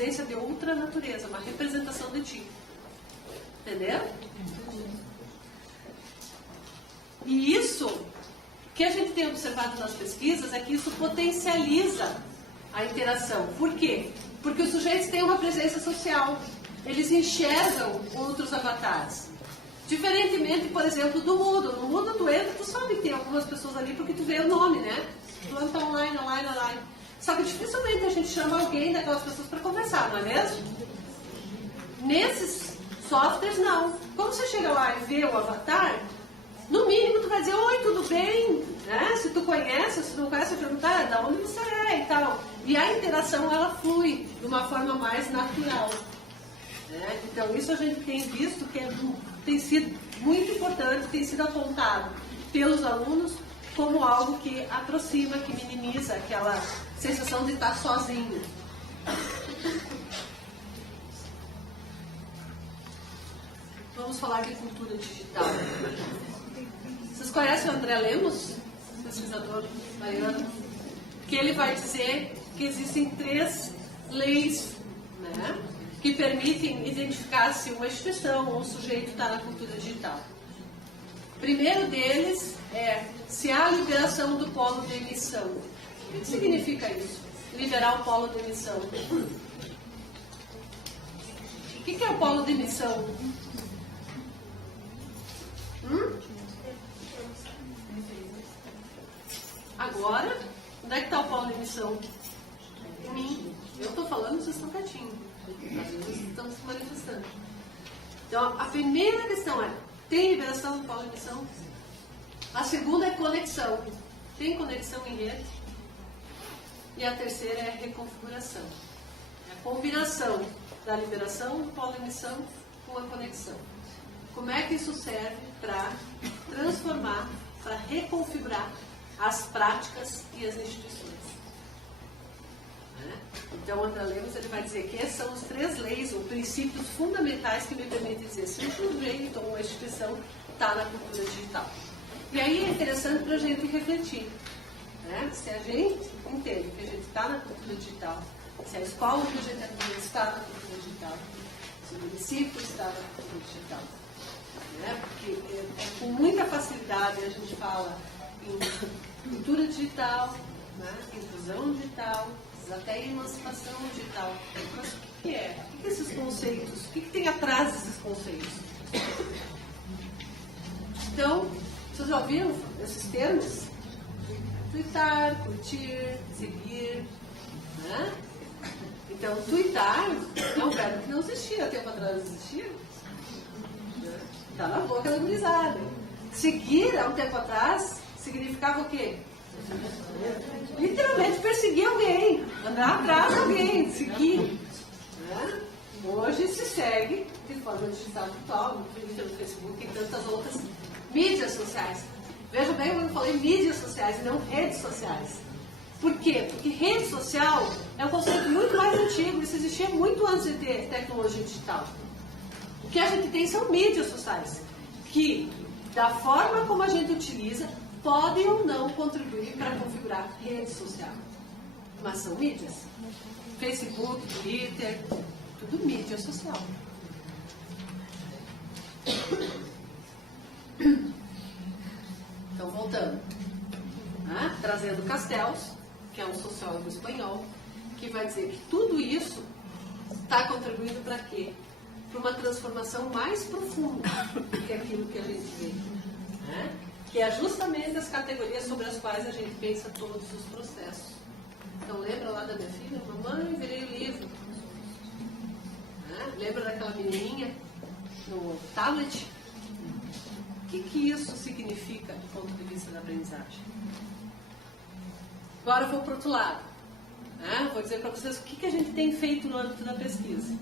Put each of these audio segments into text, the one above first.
presença de outra natureza, uma representação de ti. Entendeu? E isso, o que a gente tem observado nas pesquisas é que isso potencializa a interação. Por quê? Porque os sujeitos têm uma presença social. Eles enxergam outros avatares. Diferentemente, por exemplo, do Moodle. No Moodle tu entra, tu sabe que tem algumas pessoas ali porque tu vê o nome, né? Fulano está online. Só que dificilmente a gente chama alguém daquelas pessoas para conversar, não é mesmo? Nesses softwares, não. Quando você chega lá e vê o avatar, no mínimo tu vai dizer, oi, tudo bem? Né? Se tu conhece, se tu não conhece, vai perguntar, da onde você é e tal. E a interação, ela flui de uma forma mais natural. Né? Então, isso a gente tem visto que tem sido muito importante, tem sido apontado pelos alunos como algo que aproxima, que minimiza aquela sensação de estar sozinho. Vamos falar de cultura digital. Vocês conhecem o André Lemos, pesquisador baiano? Que ele vai dizer que existem 3 leis, né, que permitem identificar se uma instituição ou um sujeito está na cultura digital. O primeiro deles é se há liberação do polo de emissão. O que significa isso? Liberar o polo de emissão. O que é o polo de emissão? Agora, onde é que está o polo de emissão? Em mim. Eu estou falando, vocês estão quietinhos. Às vezes estamos se manifestando. Então, a primeira questão é, tem liberação do polo de emissão? A segunda é conexão. Tem conexão em rede? E a terceira é reconfiguração. É a combinação da liberação do polo de emissão com a conexão. Como é que isso serve para transformar, para reconfigurar as práticas e as instituições? Então, André Lemos ele vai dizer que essas são as 3 leis ou princípios fundamentais que me permitem dizer se um sujeito ou uma instituição está na cultura digital. E aí é interessante para a gente refletir. Né? Se a gente entende que a gente está na cultura digital, se a escola que a gente atende está na cultura digital, se o município está na cultura digital. Né? Porque com muita facilidade a gente fala em cultura digital, né? Inclusão digital, até emancipação digital. Mas o que é? O que é esses conceitos? O que tem atrás desses conceitos? Então, vocês já ouviram esses termos? Tweetar, curtir, seguir. Né? Então, tweetar é um verbo que não existia, tempo atrás existia. Está na boca da gurizada. Seguir, há um tempo atrás, significava o quê? Literalmente perseguir alguém, andar atrás de alguém, seguir. Né? Hoje se segue de forma digital virtual, no Twitter, no Facebook e tantas outras mídias sociais. Veja bem, eu falei mídias sociais e não redes sociais. Por quê? Porque rede social é um conceito muito mais antigo, isso existia muito antes de ter tecnologia digital. O que a gente tem são mídias sociais, que, da forma como a gente utiliza, podem ou não contribuir para configurar rede social. Mas são mídias. Facebook, Twitter, tudo mídia social. Então, voltando. Né? Trazendo Castells, que é um sociólogo espanhol, que vai dizer que tudo isso está contribuindo para quê? Para uma transformação mais profunda que aquilo que a gente vê. Né? Que é justamente as categorias sobre as quais a gente pensa todos os processos. Então, lembra lá da minha filha? Mamãe, virei o livro. Né? Lembra daquela menininha no tablet? O que isso significa do ponto de vista da aprendizagem? Agora eu vou para o outro lado. Né? Vou dizer para vocês o que a gente tem feito no âmbito da pesquisa.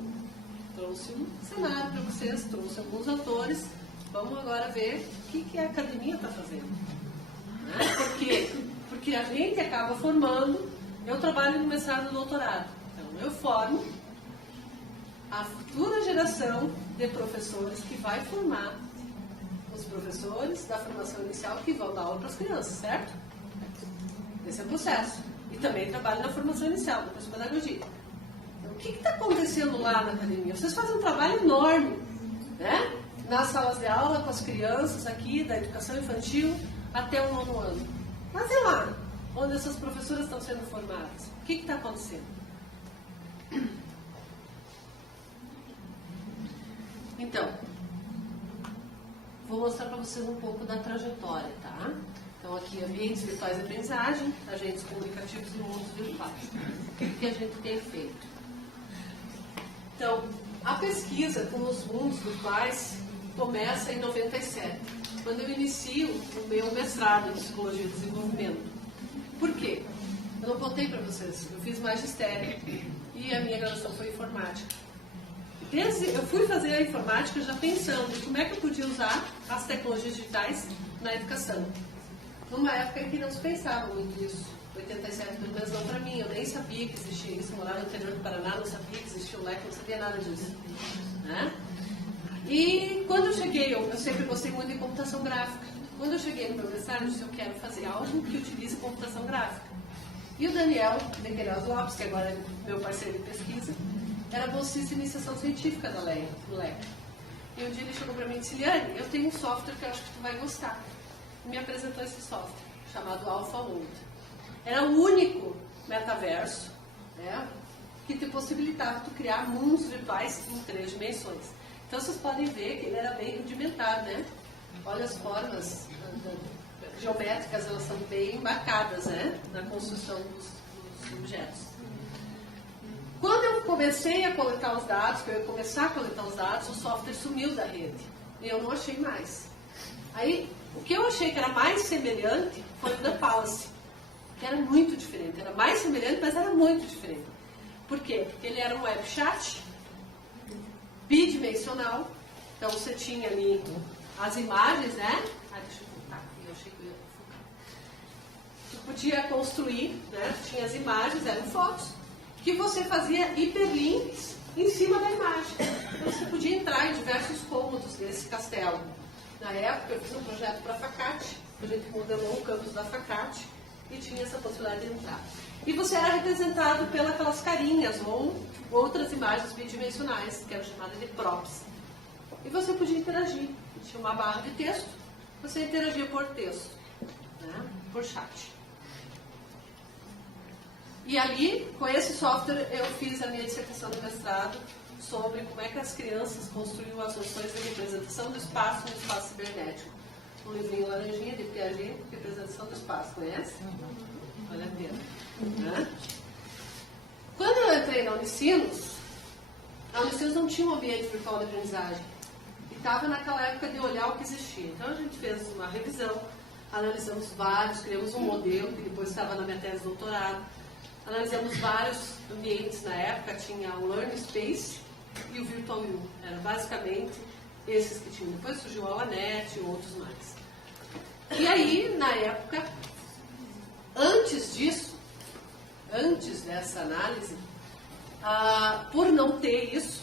Trouxe um cenário para vocês, trouxe alguns autores. Vamos agora ver o que a academia está fazendo. Né? Por quê? Porque a gente acaba formando. Eu trabalho no mestrado e no doutorado. Então, eu formo a futura geração de professores que vai formar os professores da formação inicial que vão dar aula para as crianças, certo? Esse é o processo. E também trabalho na formação inicial, na pedagogia. Então, que está acontecendo lá na academia? Vocês fazem um trabalho enorme, né? Nas salas de aula, com as crianças aqui, da educação infantil, até o 9º ano. Mas e lá, onde essas professoras estão sendo formadas? O que está acontecendo? Então, vou mostrar para vocês um pouco da trajetória, tá? Então, aqui, ambientes virtuais de aprendizagem, agentes comunicativos e mundos virtuais. O que a gente tem feito? Então, a pesquisa com os mundos virtuais começa em 97, quando eu inicio o meu mestrado em Psicologia e Desenvolvimento. Por quê? Eu não contei para vocês, eu fiz magistério e a minha graduação foi em informática. Eu fui fazer a informática já pensando em como é que eu podia usar as tecnologias digitais na educação. Numa época em que não se pensava muito isso. 87, pelo menos não para mim. Eu nem sabia que existia isso. Eu morava no interior do Paraná, não sabia que existia o LEC, não sabia nada disso. Né? E quando eu cheguei, eu sempre gostei muito de computação gráfica. Quando eu cheguei no meu mestrado, eu disse, eu quero fazer algo que utilize computação gráfica. E o Daniel de Queiroz Lopes, que agora é meu parceiro de pesquisa, era bolsista de iniciação científica do LEC. E um dia ele chegou para mim e disse, Liane, eu tenho um software que eu acho que tu vai gostar. E me apresentou esse software, chamado AlphaWorld. Era o único metaverso, né, que te possibilitava tu criar mundos virtuais em 3 dimensões. Então vocês podem ver que ele era bem rudimentar, né? Olha as formas geométricas, elas são bem marcadas, né, na construção dos objetos. Quando eu comecei a coletar os dados, que eu ia começar a coletar os dados, o software sumiu da rede. E eu não achei mais. Aí, o que eu achei que era mais semelhante foi o da Palace, que era muito diferente. Era mais semelhante, mas era muito diferente. Por quê? Porque ele era um web chat bidimensional. Então, você tinha ali as imagens, né? Deixa eu voltar aqui, eu achei que eu ia focar. Tu podia construir, né? Tinha as imagens, eram fotos, que você fazia hiperlinks em cima da imagem. Então, você podia entrar em diversos cômodos desse castelo. Na época, eu fiz um projeto para a Facate, a gente modelou o campus da Facate e tinha essa possibilidade de entrar. E você era representado pelas carinhas ou outras imagens bidimensionais, que eram chamadas de props. E você podia interagir. Tinha uma barra de texto, você interagia por texto, né? Por chat. E ali, com esse software, eu fiz a minha dissertação de mestrado sobre como é que as crianças construíam as noções de representação do espaço no espaço cibernético. Um livrinho laranjinha de Piaget, Representação do Espaço, conhece? Vale a pena. Né? Quando eu entrei na Unicinos, a Unicinos não tinha um ambiente virtual de aprendizagem. E estava naquela época de olhar o que existia. Então a gente fez uma revisão, analisamos vários, criamos um modelo, que depois estava na minha tese de doutorado. Analisamos vários ambientes na época, tinha o Learn Space e o Virtual U. Eram basicamente esses que tinham. Depois surgiu a Alanet e outros mais. E aí, na época, antes disso, antes dessa análise, por não ter isso,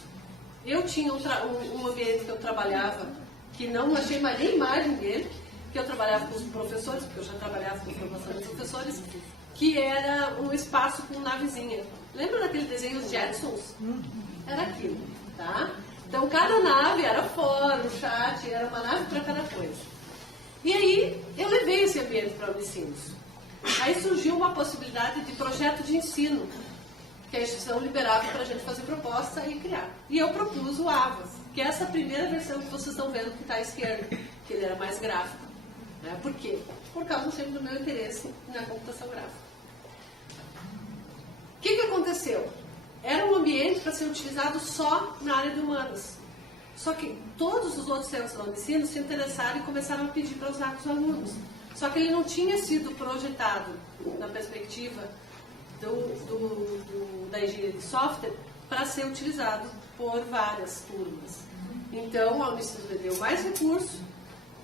eu tinha um ambiente que eu trabalhava, que não achei mais nem imagem dele, que eu trabalhava com os professores, porque eu já trabalhava com formação de professores, que era um espaço com navezinha. Lembra daquele desenho Os Jetsons? Era aquilo, tá? Então, cada nave era fórum, chat, era uma nave para cada coisa. E aí, eu levei esse ambiente para o Unicinos. Aí surgiu uma possibilidade de projeto de ensino, que a instituição liberava para a gente fazer proposta e criar. E eu propus o AVAS, que é essa primeira versão que vocês estão vendo que está à esquerda, que ele era mais gráfico. Né? Por quê? Por causa sempre do meu interesse na computação gráfica. O que aconteceu? Era um ambiente para ser utilizado só na área de humanas. Só que todos os outros centros de ensino se interessaram e começaram a pedir para usar com os alunos. Só que ele não tinha sido projetado na perspectiva da engenharia de software para ser utilizado por várias turmas. Então, a Unicinos deu mais recursos,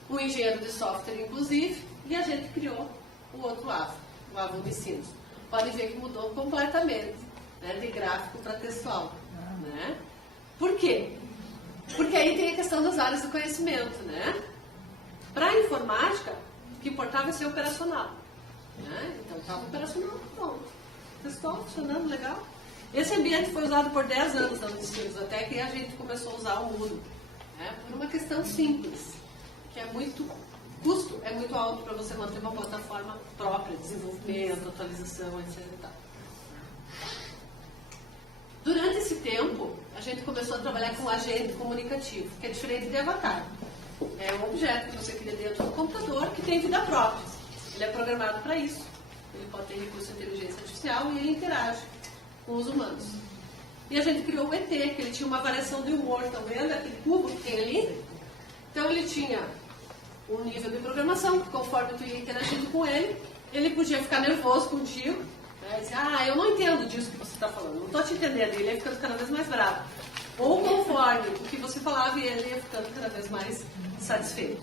o engenheiro de software, inclusive, e a gente criou o outro AVA, o AVA Unicinos. Podem ver que mudou completamente, né, de gráfico para textual. Né? Por quê? Porque aí tem a questão das áreas do conhecimento. Né? Para a informática, o que importava é ser operacional. Né? Então, estava operacional, pronto. Textual, funcionando legal. Esse ambiente foi usado por 10 anos na Unicinos, até que a gente começou a usar o Moodle, né? Por uma questão simples, que é muito custo, é muito alto para você manter uma plataforma própria, desenvolvimento, atualização, etc. e tal. Durante esse tempo, a gente começou a trabalhar com um agente comunicativo, que é diferente de avatar. É um objeto que você cria dentro do computador que tem vida própria. Ele é programado para isso. Ele pode ter recurso de inteligência artificial e ele interage com os humanos. E a gente criou o ET, que ele tinha uma variação de humor, estão vendo? Aquele cubo que tem ali. Então ele tinha um nível de programação, que conforme tu ia interagindo com ele, ele podia ficar nervoso contigo, né? Dizer, eu não entendo disso que você está falando, não estou te entendendo, e ele ia ficando cada vez mais bravo. Ou conforme o que você falava, ele ia ficando cada vez mais satisfeito.